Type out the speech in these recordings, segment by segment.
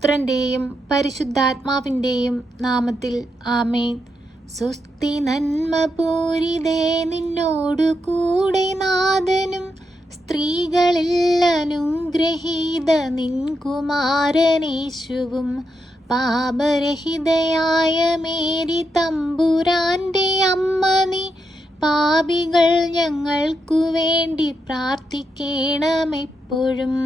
പുത്രൻ്റെയും പരിശുദ്ധാത്മാവിൻ്റെയും നാമത്തിൽ ആമേൻ. സ്വസ്തി നന്മപൂരിതേ നിന്നോടു കൂടെ നാഥനും സ്ത്രീകളിൽ അനുഗ്രഹീത നിൻ കുമാരനേശുവും പാപരഹിതയായ മേരി തമ്പുരാൻ്റെ അമ്മ നീ പാപികൾ ഞങ്ങൾക്കു വേണ്ടി പ്രാർത്ഥിക്കണമെപ്പോഴും.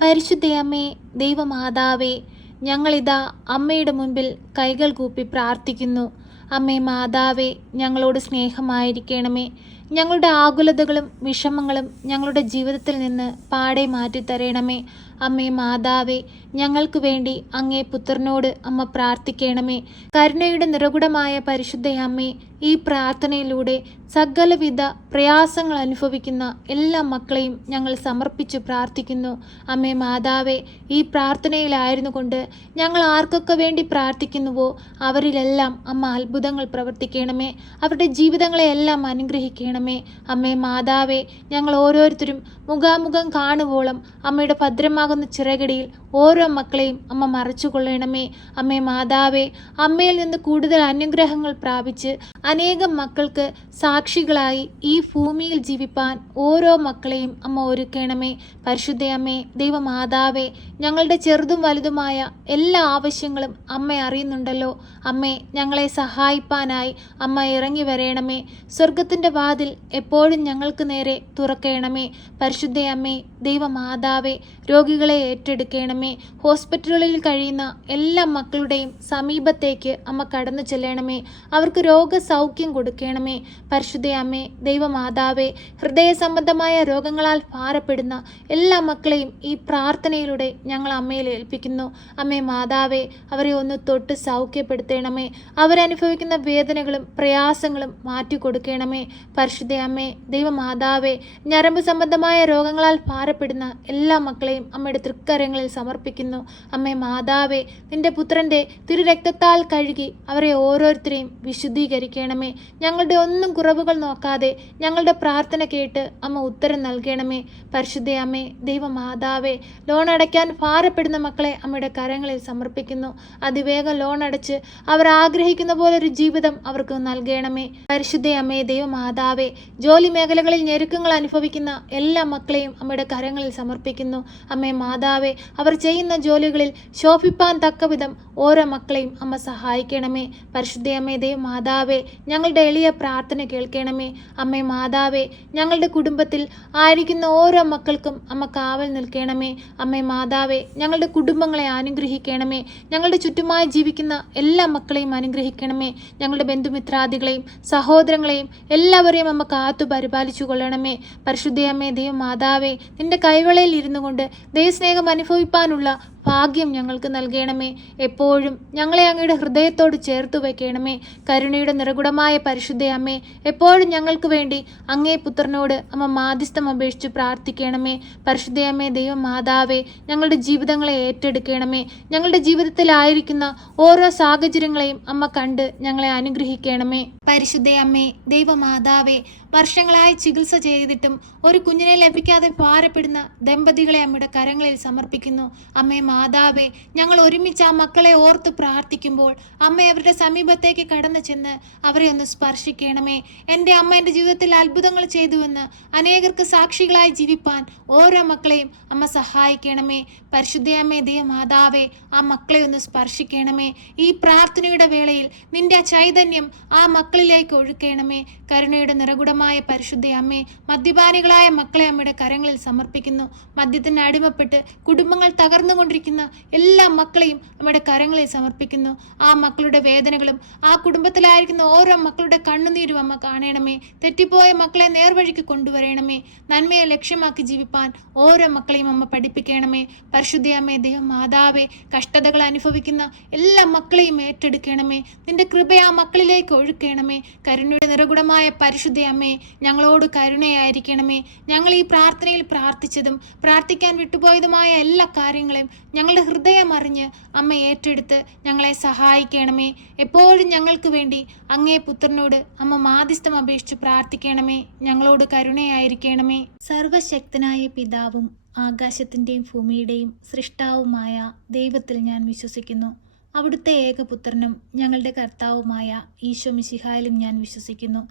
പരിശുദ്ധയമ്മേ, ദൈവമാതാവേ, ഞങ്ങളിതാ അമ്മയുടെ മുൻപിൽ കൈകൾ കൂപ്പി പ്രാർത്ഥിക്കുന്നു. അമ്മേ മാതാവേ, ഞങ്ങളോട് സ്നേഹമായിരിക്കണമേ. ഞങ്ങളുടെ ആകുലതകളും വിഷമങ്ങളും ഞങ്ങളുടെ ജീവിതത്തിൽ നിന്ന് പാടെ മാറ്റിത്തരണമേ. അമ്മേ മാതാവേ, ഞങ്ങൾക്ക് വേണ്ടി അങ്ങേ പുത്രനോട് അമ്മ പ്രാർത്ഥിക്കണമേ. കരുണയുടെ നിറകുടമായ പരിശുദ്ധ അമ്മേ, ഈ പ്രാർത്ഥനയിലൂടെ സകലവിധ പ്രയാസങ്ങൾ അനുഭവിക്കുന്ന എല്ലാ മക്കളെയും ഞങ്ങൾ സമർപ്പിച്ച് പ്രാർത്ഥിക്കുന്നു. അമ്മേ മാതാവേ, ഈ പ്രാർത്ഥനയിലായിരുന്നു കൊണ്ട് ഞങ്ങൾ ആർക്കൊക്കെ വേണ്ടി പ്രാർത്ഥിക്കുന്നുവോ അവരിലെല്ലാം അമ്മ അത്ഭുതങ്ങൾ പ്രവർത്തിക്കണമേ. അവരുടെ ജീവിതങ്ങളെയെല്ലാം അനുഗ്രഹിക്കണമേ. അമ്മേ മാതാവേ, ഞങ്ങൾ ഓരോരുത്തരും മുഖാമുഖം കാണുവോളം അമ്മയുടെ ഭദ്രമാകുന്ന ചിറകടിയിൽ ഓരോ മക്കളെയും അമ്മ മറച്ചുകൊള്ളണമേ. അമ്മേ മാതാവേ, അമ്മയിൽ നിന്ന് കൂടുതൽ അനുഗ്രഹങ്ങൾ പ്രാപിച്ച് അനേകം മക്കൾക്ക് സാക്ഷികളായി ഈ ഭൂമിയിൽ ജീവിപ്പാൻ ഓരോ മക്കളെയും അമ്മ ഒരുക്കണമേ. പരിശുദ്ധയമ്മേ, ദൈവമാതാവേ, ഞങ്ങളുടെ ചെറുതും വലുതുമായ എല്ലാ ആവശ്യങ്ങളും അമ്മ അറിയുന്നുണ്ടല്ലോ. അമ്മേ, ഞങ്ങളെ സഹായിപ്പാനായി അമ്മ ഇറങ്ങി വരണമേ. സ്വർഗത്തിൻ്റെ വാതിൽ എപ്പോഴും ഞങ്ങൾക്ക് നേരെ തുറക്കണമേ. പരിശുദ്ധയമ്മേ, ദൈവമാതാവേ, രോഗികളെ ഏറ്റെടുക്കണമേ. ഹോസ്പിറ്റലുകളിൽ കഴിയുന്ന എല്ലാ മക്കളുടെയും സമീപത്തേക്ക് അമ്മ കടന്നു ചെല്ലണമേ. അവർക്ക് രോഗസൗഖ്യം കൊടുക്കണമേ. പരിശുദ്ധയമ്മേ, ദൈവമാതാവേ, ഹൃദയ സംബന്ധമായ രോഗങ്ങളാൽ ഭാരപ്പെടുന്ന എല്ലാ മക്കളെയും ഈ പ്രാർത്ഥനയിലൂടെ ഞങ്ങൾ അമ്മയിൽ ഏൽപ്പിക്കുന്നു. അമ്മേ മാതാവേ, അവരെ ഒന്ന് തൊട്ട് സൗഖ്യപ്പെടുത്തണമേ. അവരനുഭവിക്കുന്ന വേദനകളും പ്രയാസങ്ങളും മാറ്റിക്കൊടുക്കണമേ. പരിശുദ്ധയമ്മേ, ദൈവമാതാവേ, ഞരമ്പ് സംബന്ധമായ രോഗങ്ങളാൽ ഭാരപ്പെടുന്ന എല്ലാ മക്കളെയും അമ്മയുടെ തൃക്കരങ്ങളിൽ സമർപ്പിക്കുന്നു. അമ്മേ മാതാവേ, നിന്റെ പുത്രൻ്റെ തിരുരക്തത്താൽ കഴുകി അവരെ ഓരോരുത്തരെയും വിശുദ്ധീകരിക്കണമേ. ഞങ്ങളുടെ ഒന്നും കുറവുകൾ നോക്കാതെ ഞങ്ങളുടെ പ്രാർത്ഥന കേട്ട് അമ്മ ഉത്തരം നൽകണമേ. പരിശുദ്ധയമ്മേ, ദൈവമാതാവേ, ലോൺ അടയ്ക്കാൻ ഭാരപ്പെടുന്ന മക്കളെ അമ്മയുടെ കരങ്ങളിൽ സമർപ്പിക്കുന്നു. അതിവേഗം ലോൺ അടച്ച് അവർ ആഗ്രഹിക്കുന്ന പോലെ ഒരു ജീവിതം അവർക്ക് നൽകണമേ. പരിശുദ്ധയമ്മേ, ദൈവമാതാവേ, ജോലി മേഖലകളിൽ ഞെരുക്കങ്ങൾ അനുഭവിക്കുന്ന എല്ലാ മക്കളെയും അമ്മയുടെ കരങ്ങളിൽ സമർപ്പിക്കുന്നു. അമ്മേ മാതാവേ, അവർ ചെയ്യുന്ന ജോലികളിൽ ശോഭിപ്പാൻ തക്കവിധം ഓരോ മക്കളെയും അമ്മ സഹായിക്കണമേ. പരിശുദ്ധയമ്മേ, ദൈവമാതാവേ, ഞങ്ങളുടെ എളിയ പ്രാർത്ഥന കേൾക്കണമേ. അമ്മേ മാതാവേ, ഞങ്ങളുടെ കുടുംബത്തിൽ ആയിരിക്കുന്ന ഓരോ മക്കൾക്കും അമ്മ കാവൽ നിൽക്കണമേ. അമ്മേ മാതാവേ, ഞങ്ങളുടെ കുടുംബങ്ങളെ അനുഗ്രഹിക്കണമേ. ഞങ്ങളുടെ ചുറ്റുമായി ജീവിക്കുന്ന എല്ലാ മക്കളെയും അനുഗ്രഹിക്കണമേ. ഞങ്ങളുടെ ബന്ധുമിത്രാദികളെയും സഹോദരങ്ങളെയും എല്ലാവരെയും അമ്മ കാത്തു പരിപാലിച്ചു കൊള്ളണമേ. പരിശുദ്ധയമ്മേ, ദൈവമാതാവേ, നിന്റെ കൈവളയിൽ ഇരുന്നു കൊണ്ട് ദൈവസ്നേഹം അനുഭവിപ്പാനുള്ള ഭാഗ്യം ഞങ്ങൾക്ക് നൽകണമേ. എപ്പോഴും ഞങ്ങളെ അങ്ങയുടെ ഹൃദയത്തോട് ചേർത്തു വയ്ക്കണമേ. കരുണയുടെ നിറകുടമായ പരിശുദ്ധയമ്മേ, എപ്പോഴും ഞങ്ങൾക്ക് വേണ്ടി അങ്ങേ പുത്രനോട് അമ്മ മാധ്യസ്ഥം അപേക്ഷിച്ച് പ്രാർത്ഥിക്കണമേ. പരിശുദ്ധയമ്മേ, ദൈവമാതാവേ, ഞങ്ങളുടെ ജീവിതങ്ങളെ ഏറ്റെടുക്കണമേ. ഞങ്ങളുടെ ജീവിതത്തിലായിരിക്കുന്ന ഓരോ സാഹചര്യങ്ങളെയും അമ്മ കണ്ട് ഞങ്ങളെ അനുഗ്രഹിക്കണമേ. പരിശുദ്ധയമ്മേ, ദൈവമാതാവേ, വർഷങ്ങളായി ചികിത്സ ചെയ്തിട്ടും ഒരു കുഞ്ഞിനെ ലഭിക്കാതെ ഭാരപ്പെടുന്ന ദമ്പതികളെ അമ്മയുടെ കരങ്ങളിൽ സമർപ്പിക്കുന്നു. അമ്മേ മാതാവേ, ഞങ്ങൾ ഒരുമിച്ച് ആ മക്കളെ ഓർത്ത് പ്രാർത്ഥിക്കുമ്പോൾ അമ്മ അവരുടെ സമീപത്തേക്ക് കടന്നു ചെന്ന് അവരെ ഒന്ന് സ്പർശിക്കണമേ. എൻ്റെ അമ്മ എൻ്റെ ജീവിതത്തിൽ അത്ഭുതങ്ങൾ ചെയ്തുവെന്ന് അനേകർക്ക് സാക്ഷികളായി ജീവിപ്പാൻ ഓരോ മക്കളെയും അമ്മ സഹായിക്കണമേ. പരിശുദ്ധയമ്മേ, ദൈവമാതാവേ, ആ മക്കളെ ഒന്ന് സ്പർശിക്കണമേ. ഈ പ്രാർത്ഥനയുടെ വേളയിൽ നിന്റെ ചൈതന്യം ആ മക്കളിലേക്ക് ഒഴുക്കണമേ. കരുണയുടെ നിറകുടമായ പരിശുദ്ധയമ്മേ, മദ്യപാനികളായ മക്കളെ അമ്മയുടെ കരങ്ങളിൽ സമർപ്പിക്കുന്നു. മദ്യത്തിന് അടിമപ്പെട്ട് കുടുംബങ്ങൾ തകർന്നുകൊണ്ടിരിക്കുന്ന എല്ലാ മക്കളെയും അമ്മയുടെ കരങ്ങളിൽ സമർപ്പിക്കുന്നു. ആ മക്കളുടെ വേദനകളും ആ കുടുംബത്തിലായിരിക്കുന്ന ഓരോ മക്കളുടെ കണ്ണുനീരും അമ്മ കാണണമേ. തെറ്റിപ്പോയ മക്കളെ നേർവഴിക്ക് കൊണ്ടുവരണമേ. നന്മയെ ലക്ഷ്യമാക്കി ജീവിപ്പാൻ ഓരോ മക്കളെയും അമ്മ പഠിപ്പിക്കണമേ. പരിശുദ്ധയമ്മേ, ദൈവമാതാവേ, കഷ്ടതകൾ അനുഭവിക്കുന്ന എല്ലാ മക്കളെയും ഏറ്റെടുക്കണമേ. നിന്റെ കൃപ ആ മക്കളിലേക്ക് ഒഴുക്കണമേ. കരുണയുടെ നിറകുടമായ പരിശുദ്ധയമ്മേ, ഞങ്ങളോട് കരുണയായിരിക്കണമേ. ഞങ്ങൾ ഈ പ്രാർത്ഥനയിൽ പ്രാർത്ഥിച്ചതും പ്രാർത്ഥിക്കാൻ വിട്ടുപോയതുമായ എല്ലാ കാര്യങ്ങളെയും ഞങ്ങളുടെ ഹൃദയം അറിഞ്ഞ് അമ്മ ഏറ്റെടുത്ത് ഞങ്ങളെ സഹായിക്കണമേ. എപ്പോഴും ഞങ്ങൾക്ക് വേണ്ടി അങ്ങേ പുത്രനോട് അമ്മ മാധ്യസ്ഥം അപേക്ഷിച്ച് പ്രാർത്ഥിക്കണമേ. ഞങ്ങളോട് കരുണയായിരിക്കണമേ. സർവശക്തനായ പിതാവും ആകാശത്തിൻ്റെയും ഭൂമിയുടെയും സൃഷ്ടാവുമായ ദൈവത്തിൽ ഞാൻ വിശ്വസിക്കുന്നു. അവിടുത്തെ ഏകപുത്രനും ഞങ്ങളുടെ കർത്താവുമായ ഈശോ മിശിഹായിലും ഞാൻ വിശ്വസിക്കുന്നു.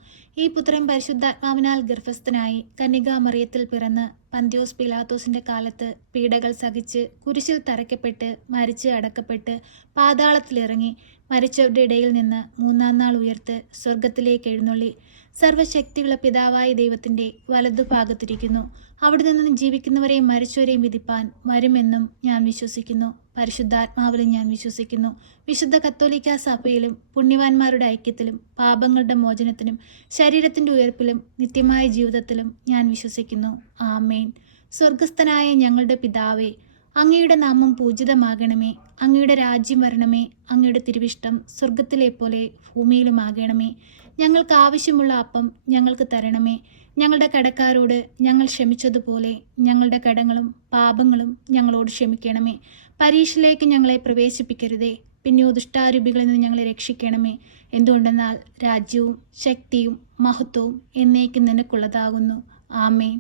ഈ പുത്രൻ പരിശുദ്ധാത്മാവിനാൽ ഗർഭസ്ഥനായി കന്യകാമറിയത്തിൽ പിറന്ന് പന്തിയോസ് പിലാത്തോസിന്റെ കാലത്ത് പീഡകൾ സഹിച്ച് കുരിശിൽ തറയ്ക്കപ്പെട്ട് മരിച്ച് അടക്കപ്പെട്ട് പാതാളത്തിലിറങ്ങി മരിച്ചവരുടെ ഇടയിൽ നിന്ന് മൂന്നാം നാൾ ഉയർത്ത് സ്വർഗത്തിലേക്ക് എഴുന്നള്ളി സർവശക്തിയുള്ള പിതാവായ ദൈവത്തിൻ്റെ വലതുഭാഗത്തിരിക്കുന്നു. അവിടെ നിന്ന് ജീവിക്കുന്നവരെയും മരിച്ചവരെയും വിധിപ്പാൻ വരുമെന്നും ഞാൻ വിശ്വസിക്കുന്നു. പരിശുദ്ധാത്മാവിലും ഞാൻ വിശ്വസിക്കുന്നു. വിശുദ്ധ കത്തോലിക്കാ സഭയിലും പുണ്യവാന്മാരുടെ ഐക്യത്തിലും പാപങ്ങളുടെ മോചനത്തിനും ശരീരത്തിൻ്റെ ഉയർപ്പിലും നിത്യമായ ജീവിതത്തിലും ഞാൻ വിശ്വസിക്കുന്നു. ആമേൻ. സ്വർഗസ്ഥനായ ഞങ്ങളുടെ പിതാവേ, അങ്ങയുടെ നാമം പൂജിതമാകണമേ. അങ്ങയുടെ രാജ്യം വരണമേ. അങ്ങയുടെ തിരുവിഷ്ടം സ്വർഗത്തിലെ പോലെ ഭൂമിയിലുമാകണമേ. ഞങ്ങൾക്ക് ആവശ്യമുള്ള അപ്പം ഞങ്ങൾക്ക് തരണമേ. ഞങ്ങളുടെ കടക്കാരോട് ഞങ്ങൾ ക്ഷമിച്ചതുപോലെ ഞങ്ങളുടെ കടങ്ങളും പാപങ്ങളും ഞങ്ങളോട് ക്ഷമിക്കണമേ. പരീക്ഷയിലേക്ക് ഞങ്ങളെ പ്രവേശിപ്പിക്കരുതേ, പിന്നെയോ ദുഷ്ടാരൂപികളിൽ നിന്ന് ഞങ്ങളെ രക്ഷിക്കണമേ. എന്തുകൊണ്ടെന്നാൽ രാജ്യവും ശക്തിയും മഹത്വവും എന്നേക്കും നിനക്കുള്ളതാകുന്നു. ആമേൻ.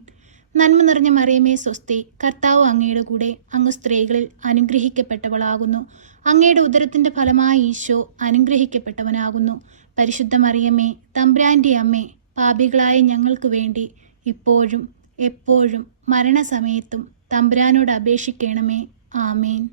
നന്മ നിറഞ്ഞ മറിയമേ സ്വസ്തി, കർത്താവ് അങ്ങയുടെ കൂടെ, അങ്ങ് സ്ത്രീകളിൽ അനുഗ്രഹിക്കപ്പെട്ടവളാകുന്നു. അങ്ങയുടെ ഉദരത്തിൻ്റെ ഫലമായ ഈശോ അനുഗ്രഹിക്കപ്പെട്ടവനാകുന്നു. പരിശുദ്ധ മറിയമേ, തമ്പുരാൻ്റെ അമ്മേ, പാപികളായ ഞങ്ങൾക്ക് വേണ്ടി ഇപ്പോഴും എപ്പോഴും മരണസമയത്തും തമ്പുരാനോട് അപേക്ഷിക്കണമേ. ആമേൻ.